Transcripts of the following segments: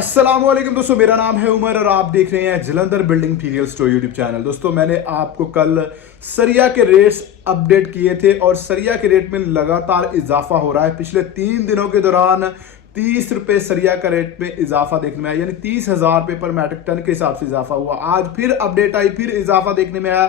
अस्सलामुअलैकुम दोस्तों, मेरा नाम है उमर और आप देख रहे हैं Jalandhar building material store YouTube channel. दोस्तों मैंने आपको कल सरिया के रेट्स अपडेट किए थे और सरिया के रेट में लगातार इजाफा हो रहा है। पिछले 3 दिनों के दौरान 30 रुपए सरिया का रेट में इजाफा देखने में आया, यानी 30,000 रुपए पर मैट्रिक टन के हिसाब से इजाफा हुआ। आज फिर अपडेट आई, फिर इजाफा देखने में आया।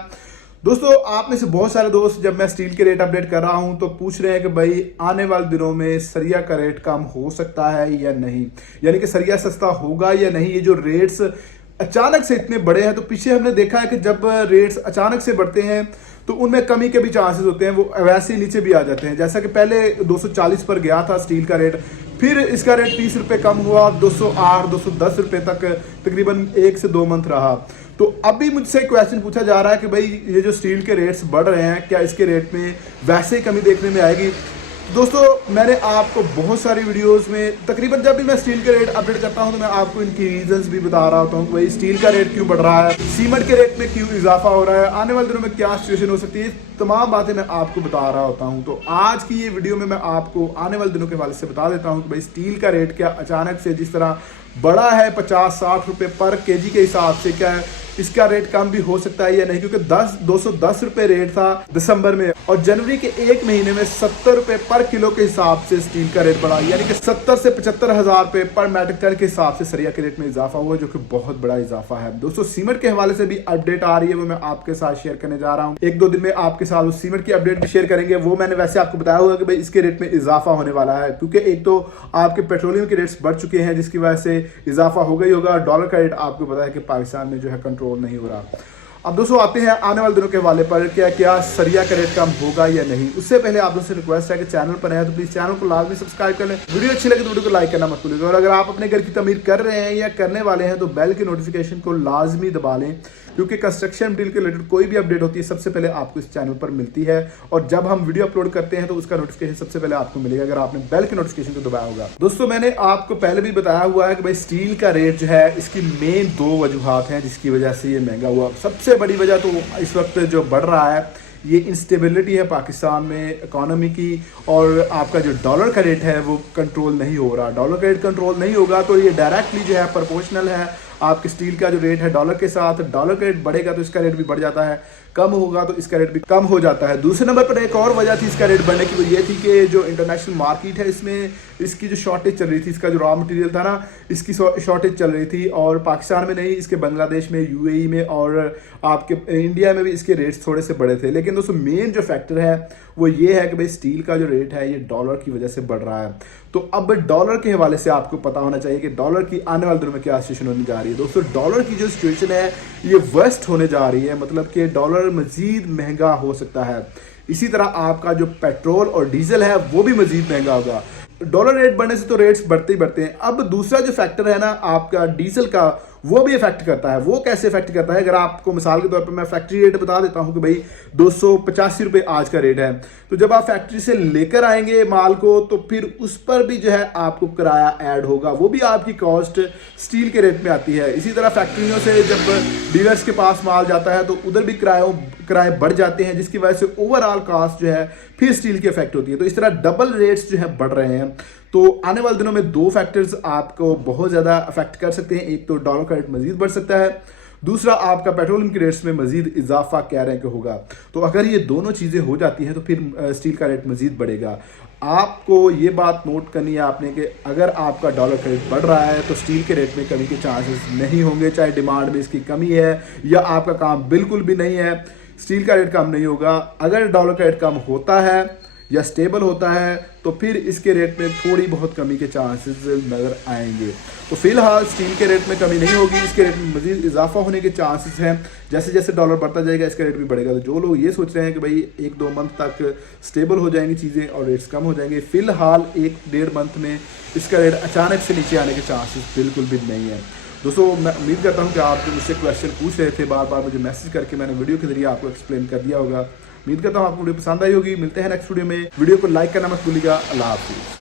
दोस्तों आप में से बहुत सारे दोस्त जब मैं स्टील के रेट अपडेट कर रहा हूं तो पूछ रहे हैं कि भाई आने वाले दिनों में सरिया का रेट कम हो सकता है या नहीं, यानी कि सरिया सस्ता होगा या नहीं। ये जो रेट्स अचानक से इतने बड़े हैं, तो पीछे हमने देखा है कि जब रेट्स अचानक से बढ़ते हैं तो उनमें कमी के भी चांसेस होते हैं, वो वैसे ही नीचे भी आ जाते हैं। जैसा कि पहले 240 पर गया था स्टील का रेट, फिर इसका रेट 30 रुपए कम हुआ, 208 210 रुपए तक तकरीबन 1 से 2 मंथ रहा। तो अभी मुझसे क्वेश्चन पूछा जा रहा है कि भाई ये जो स्टील के रेट्स बढ़ रहे हैं, क्या इसके रेट में वैसे ही कमी देखने में आएगी। दोस्तों मैंने आपको बहुत सारी वीडियोस में तकरीबन जब भी मैं स्टील के रेट अपडेट करता हूं तो मैं आपको इनकी रीजंस भी बता रहा होता हूं कि भाई स्टील का रेट क्यों बढ़ रहा है, सीमेंट के रेट में क्यों इजाफा हो रहा है, आने वाले दिनों में क्या सिचुएशन हो सकती है, तमाम बातें मैं आपको बता रहा होता हूं। तो आज की ये वीडियो में मैं आपको आने वाले दिनों के हवाले से बता देता हूं कि भाई स्टील का रेट क्या अचानक से जिस तरह बड़ा है 50-60 रुपए पर केजी के हिसाब से, क्या इसका रेट कम भी हो सकता है या नहीं, क्योंकि 210 रुपए रेट था दिसंबर में और जनवरी के 1 महीने में 70 रुपए पर किलो के हिसाब से स्टील का रेट बढ़ा, यानी कि 70 से 75,000 रुपए पर मैट्रिक टन के हिसाब से सरिया के रेट में इजाफा हुआ, जो कि बहुत बड़ा इजाफा है। दोस्तों सीमेंट के हवाले से भी अपडेट आ रही है, वो मैं आपके साथ शेयर करने जा रहा हूँ। 1-2 दिन में आपके साथ उस सीमेंट की अपडेट भी शेयर करेंगे। वो मैंने वैसे आपको बताया होगा कि भाई इसके रेट में इजाफा होने वाला है, क्योंकि एक तो आपके पेट्रोलियम के रेट्स बढ़ चुके हैं जिसकी वजह से इजाफा हो गई होगा। डॉलर का रेट आपको पता है कि पाकिस्तान में जो है कंट्रोल नहीं हो रहा। अब दोस्तों आते हैं आने वाले दिनों के हवाले पर, क्या सरिया का रेट कम होगा या नहीं। उससे पहले आप लोगों से रिक्वेस्ट है कि चैनल पर है तो प्लीज चैनल को लाजमी सब्सक्राइब कर लें। वीडियो अच्छी लगे तो वीडियो को लाइक करना मत भूलिएगा, और अगर आप अपने घर की तमीर कर रहे हैं या करने वाले हैं तो बेल की नोटिफिकेशन को लाजमी दबा लें, क्योंकि कंस्ट्रक्शन डील के रिलेटेड कोई भी अपडेट होती है सबसे पहले आपको इस चैनल पर मिलती है, और जब हम वीडियो अपलोड करते हैं तो उसका नोटिफिकेशन सबसे पहले आपको मिलेगा अगर आपने बेल की नोटिफिकेशन को दबाया होगा। दोस्तों मैंने आपको पहले भी बताया हुआ है कि भाई स्टील का रेट जो है इसकी मेन 2 वजूहात हैं जिसकी वजह से ये महंगा हुआ। सबसे बड़ी वजह तो इस वक्त जो बढ़ रहा है ये इंस्टेबिलिटी है पाकिस्तान में इकोनॉमी की, और आपका जो डॉलर का रेट है वो कंट्रोल नहीं हो रहा। डॉलर का रेट कंट्रोल नहीं होगा तो ये डायरेक्टली जो है प्रोपोर्शनल है आपके स्टील का जो रेट है डॉलर के साथ। डॉलर का रेट बढ़ेगा तो इसका रेट भी बढ़ जाता है, कम होगा तो इसका रेट भी कम हो जाता है। दूसरे नंबर पर एक और वजह थी इसका रेट बढ़ने की, वो ये थी कि जो इंटरनेशनल मार्केट है इसमें इसकी जो शॉर्टेज चल रही थी, इसका जो रॉ मटेरियल था ना, इसकी शॉर्टेज चल रही थी, और पाकिस्तान में नहीं, इसके बांग्लादेश में, यूएई में और आपके इंडिया में भी इसके रेट्स थोड़े से बढ़े थे। लेकिन दोस्तों मेन जो फैक्टर है वो ये है कि भाई स्टील का जो रेट है ये डॉलर की वजह से बढ़ रहा है। तो अब डॉलर के हवाले से आपको पता होना चाहिए कि डॉलर की आने वाले दिनों में क्या सिचुएशन होने जा रही है। दोस्तों डॉलर की जो सिचुएशन है ये वर्स्ट होने जा रही है, मतलब कि डॉलर मजीद महंगा हो सकता है। इसी तरह आपका जो पेट्रोल और डीजल है वो भी मजीद महंगा होगा। डॉलर रेट बढ़ने से तो रेट्स बढ़ते ही बढ़ते हैं। अब दूसरा जो फैक्टर है ना आपका डीजल का, वो भी इफेक्ट करता है। वो कैसे इफेक्ट करता है, अगर आपको मिसाल के तौर पर मैं फैक्ट्री रेट बता देता हूं कि भाई 285 रुपए आज का रेट है, तो जब आप फैक्ट्री से लेकर आएंगे माल को तो फिर उस पर भी जो है आपको किराया ऐड होगा, वो भी आपकी कॉस्ट स्टील के रेट में आती है। इसी तरह फैक्ट्रियों से जब डीलर्स के पास माल जाता है तो उधर भी किराए बढ़ जाते हैं, जिसकी वजह से ओवरऑल कॉस्ट जो है फिर स्टील की इफेक्ट होती है। तो इस तरह डबल रेट्स जो है बढ़ रहे हैं। तो आने वाले दिनों में 2 फैक्टर्स आपको बहुत ज़्यादा अफेक्ट कर सकते हैं। एक तो डॉलर का रेट मजीद बढ़ सकता है, दूसरा आपका पेट्रोलियम के रेट्स में मजीद इजाफा कह रहे हैं कि होगा। तो अगर ये दोनों चीज़ें हो जाती हैं तो फिर स्टील का रेट मजीद बढ़ेगा। आपको ये बात नोट करनी है आपने कि अगर आपका डॉलर का रेट बढ़ रहा है तो स्टील के रेट में कमी के चांसेस नहीं होंगे, चाहे डिमांड में इसकी कमी है या आपका काम बिल्कुल भी नहीं है, स्टील का रेट कम नहीं होगा। अगर डॉलर का रेट कम होता है या स्टेबल होता है तो फिर इसके रेट में थोड़ी बहुत कमी के चांसेस नज़र आएंगे। तो फिलहाल स्टील के रेट में कमी नहीं होगी, इसके रेट में मजीद इजाफा होने के चांसेस हैं। जैसे जैसे डॉलर बढ़ता जाएगा इसका रेट भी बढ़ेगा। तो जो लोग ये सोच रहे हैं कि भाई 1-2 मंथ तक स्टेबल हो जाएंगी चीज़ें और रेट्स कम हो जाएंगे, फिलहाल 1-1.5 मंथ में इसका रेट अचानक से नीचे आने के चांसेस बिल्कुल भी नहीं है। दोस्तों मैं उम्मीद करता हूँ कि आप जो मुझसे क्वेश्चन पूछ रहे थे बार बार मुझे मैसेज करके, मैंने वीडियो के जरिए आपको एक्सप्लेन कर दिया होगा। उम्मीद करता हूँ आपको वीडियो पसंद आई होगी। मिलते हैं नेक्स्ट वीडियो में। वीडियो को लाइक करना मत भूलिएगा। अल्लाह हाफिज़।